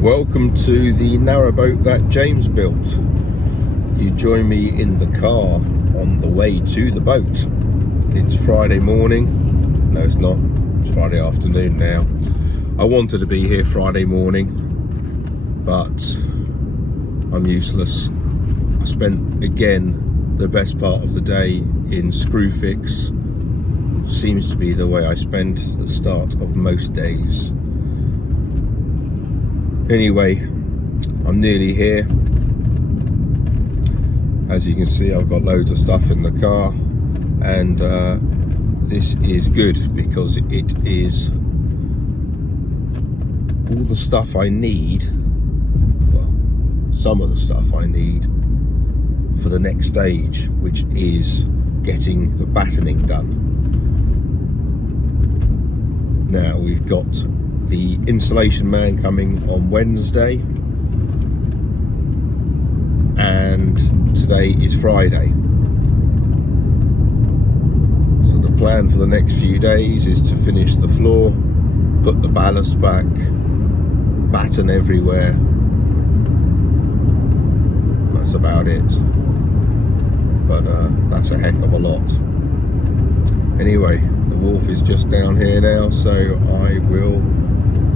Welcome to the narrowboat that James built. You join me in the car on the way to the boat. It's Friday morning. No, it's not. It's Friday afternoon now. I wanted to be here Friday morning, but I'm useless. I spent again the best part of the day in Screwfix. It seems to be the way I spend the start of most days. Anyway, I'm nearly here. As you can see, I've got loads of stuff in the car, and this is good because it is all the stuff I need, well, some of the stuff I need for the next stage, which is getting the battening done. Now, we've got the insulation man coming on Wednesday, and today is Friday. So the plan for the next few days is to finish the floor, put the ballast back, batten everywhere. That's about it. But that's a heck of a lot. Anyway, the wharf is just down here now, so I will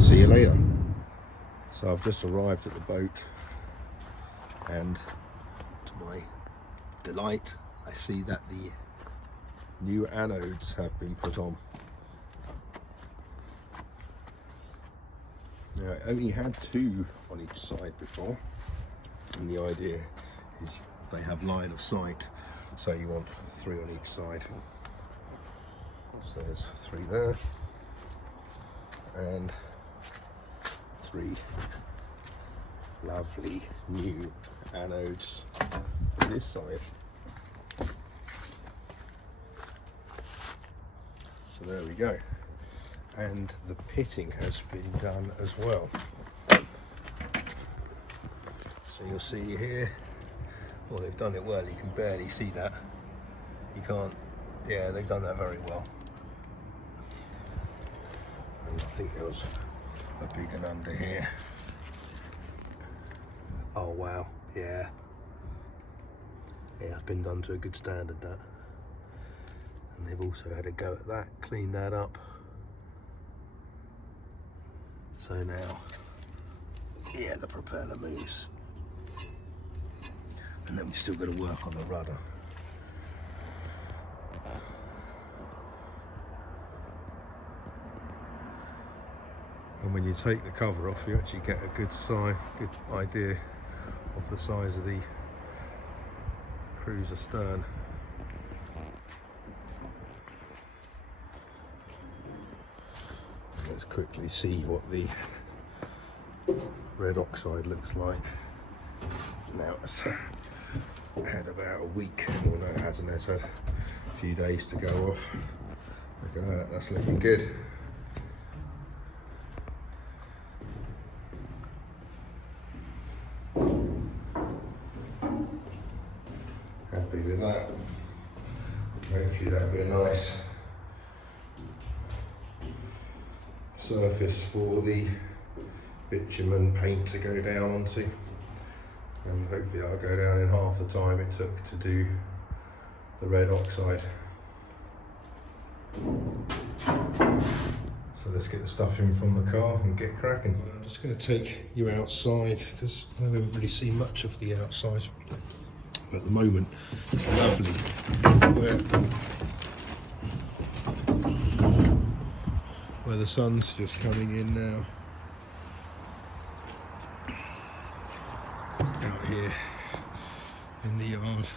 see you later. So I've just arrived at the boat, and to my delight I see that the new anodes have been put on. Now, it only had two on each side before, and the idea is they have line of sight, so you want three on each side. So there's three there, and three lovely new anodes on this side. So there we go. And the pitting has been done as well. So you'll see here, well, they've done it well. You can barely see that. You can't, yeah, they've done that very well. And I think there was a big one under here. Oh wow, yeah. Yeah, it's been done to a good standard, that. And they've also had a go at that, clean that up. So now, yeah, the propeller moves. And then we've still got to work on the rudder. And when you take the cover off, you actually get a good idea of the size of the cruiser stern. Let's quickly see what the red oxide looks like. Now it's had about a week, well no it hasn't, it's had a few days to go off. Look at that, that's looking good. Happy with that. Hopefully that'll be a nice surface for the bitumen paint to go down onto, and hopefully I'll go down in half the time it took to do the red oxide. So let's get the stuff in from the car and get cracking. I'm just going to take you outside because I haven't really seen much of the outside. At the moment it's lovely where the sun's just coming in now. Out here in the yard.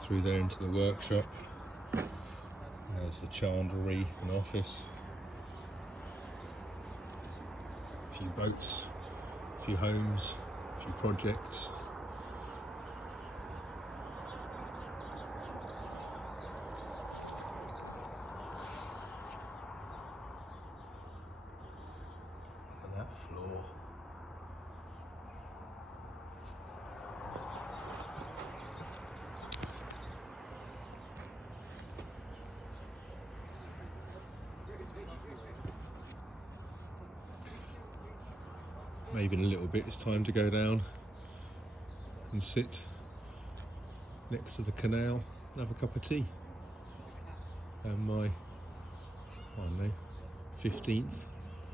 Through there into the workshop. There's the chandlery and office. A few boats, a few homes, a few projects. Look at that floor. maybe in a little bit it's time to go down and sit next to the canal and have a cup of tea. And my, I don't know, 15th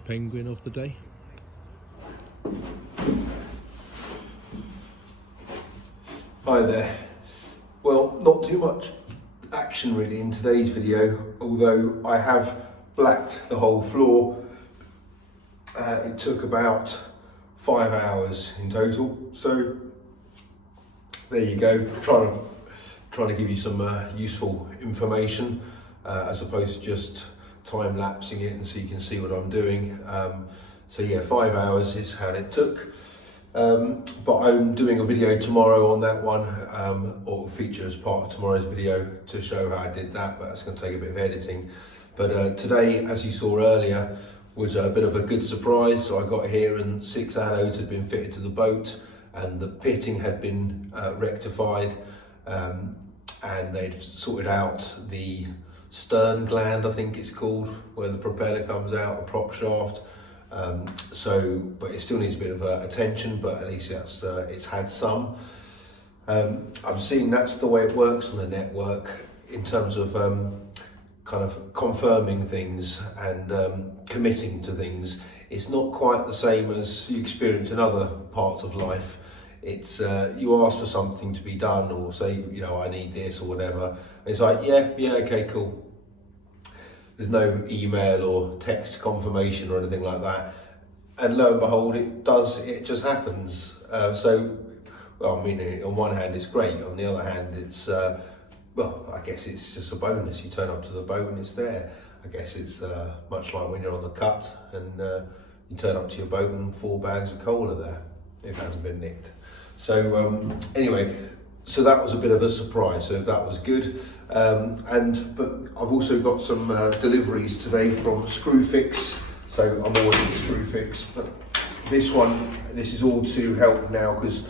penguin of the day. Hi there. Well, not too much action really in today's video, although I have blacked the whole floor. It took about 5 hours in total, so there you go. Trying to give you some useful information as opposed to just time lapsing it, and so you can see what I'm doing. So yeah, 5 hours is how it took. But I'm doing a video tomorrow on that one, or feature as part of tomorrow's video to show how I did that, but that's going to take a bit of editing. But today, as you saw earlier, was a bit of a good surprise. So I got here and 6 anodes had been fitted to the boat, and the pitting had been rectified, and they'd sorted out the stern gland, I think it's called, where the propeller comes out, the prop shaft. But it still needs a bit of attention, but at least that's it's had some. I'm seeing that's the way it works on the network in terms of kind of confirming things and committing to things. It's not quite the same as you experience in other parts of life. It's you ask for something to be done, or say, you know, I need this or whatever. It's like, yeah, okay, cool. There's no email or text confirmation or anything like that. And lo and behold, it just happens. Well, I mean, on one hand it's great, on the other hand it's, well, I guess it's just a bonus. You turn up to the boat and it's there. I guess it's much like when you're on the cut and you turn up to your boat and 4 bags of coal are there, if it hasn't been nicked. So anyway, so that was a bit of a surprise, so that was good. But I've also got some deliveries today from Screwfix, so I'm ordering Screwfix. But this is all to help now, because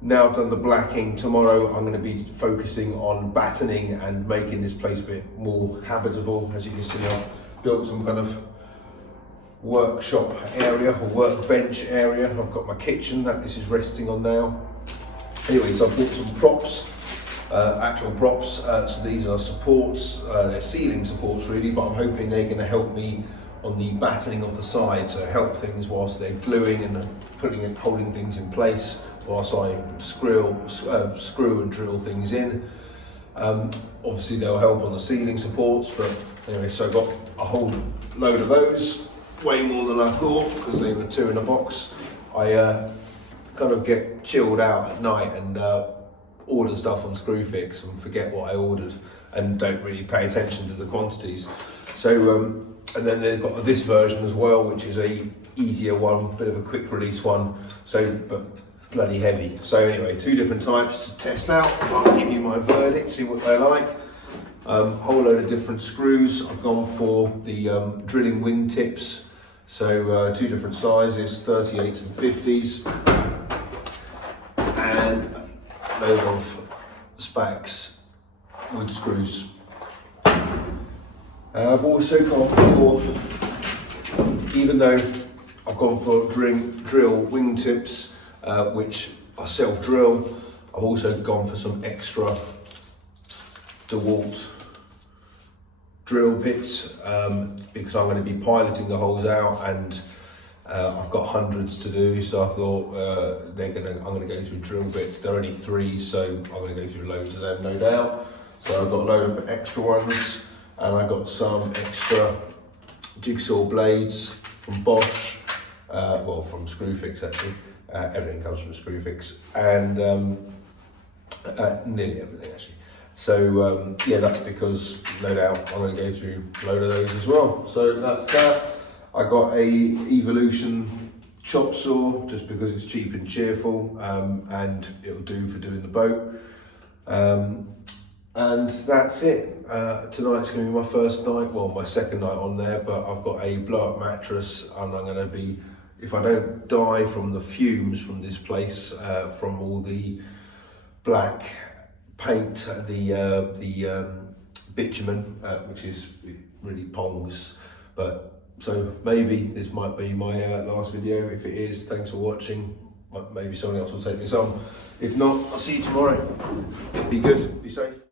now I've done the blacking. Tomorrow I'm going to be focusing on battening and making this place a bit more habitable. As you can see, I've built some kind of workshop area or workbench area. I've got my kitchen that this is resting on now. Anyway, so I've bought some props. Actual props, so these are supports, they're ceiling supports really, but I'm hoping they're going to help me on the battening of the side, so help things whilst they're gluing and holding things in place whilst I screw and drill things in. Obviously they'll help on the ceiling supports, but anyway, so I got a whole load of those, way more than I thought, because they were 2 in a box. I kind of get chilled out at night and order stuff on Screwfix and forget what I ordered and don't really pay attention to the quantities. So and then they've got this version as well, which is a easier one, bit of a quick release one, so but bloody heavy. So anyway, 2 different types to test out. I'll give you my verdict, see what they're like. Whole load of different screws. I've gone for the drilling wing tips, so 2 different sizes, 38s and 50s, and load of Spax wood screws. I've also gone for, even though I've gone for drill wing tips, which are self-drill, I've also gone for some extra DeWalt drill bits, because I'm going to be piloting the holes out, and I've got hundreds to do, so I thought I'm going to go through drill bits. They're only 3, so I'm going to go through loads of them, no doubt. So I've got a load of extra ones, and I got some extra jigsaw blades from Bosch, well, from Screwfix actually. Everything comes from Screwfix, and nearly everything actually. So yeah, that's because no doubt I'm going to go through a load of those as well. So that's that. I got a Evolution chop saw just because it's cheap and cheerful, and it'll do for doing the boat. And that's it. Tonight's going to be my first night, well, my second night on there, but I've got a blow-up mattress, and I'm going to be, if I don't die from the fumes from this place, from all the black paint, the bitumen, which is really pongs, but So maybe this might be my last video. If it is, thanks for watching. Maybe someone else will take this on. If not, I'll see you tomorrow. Be good, be safe.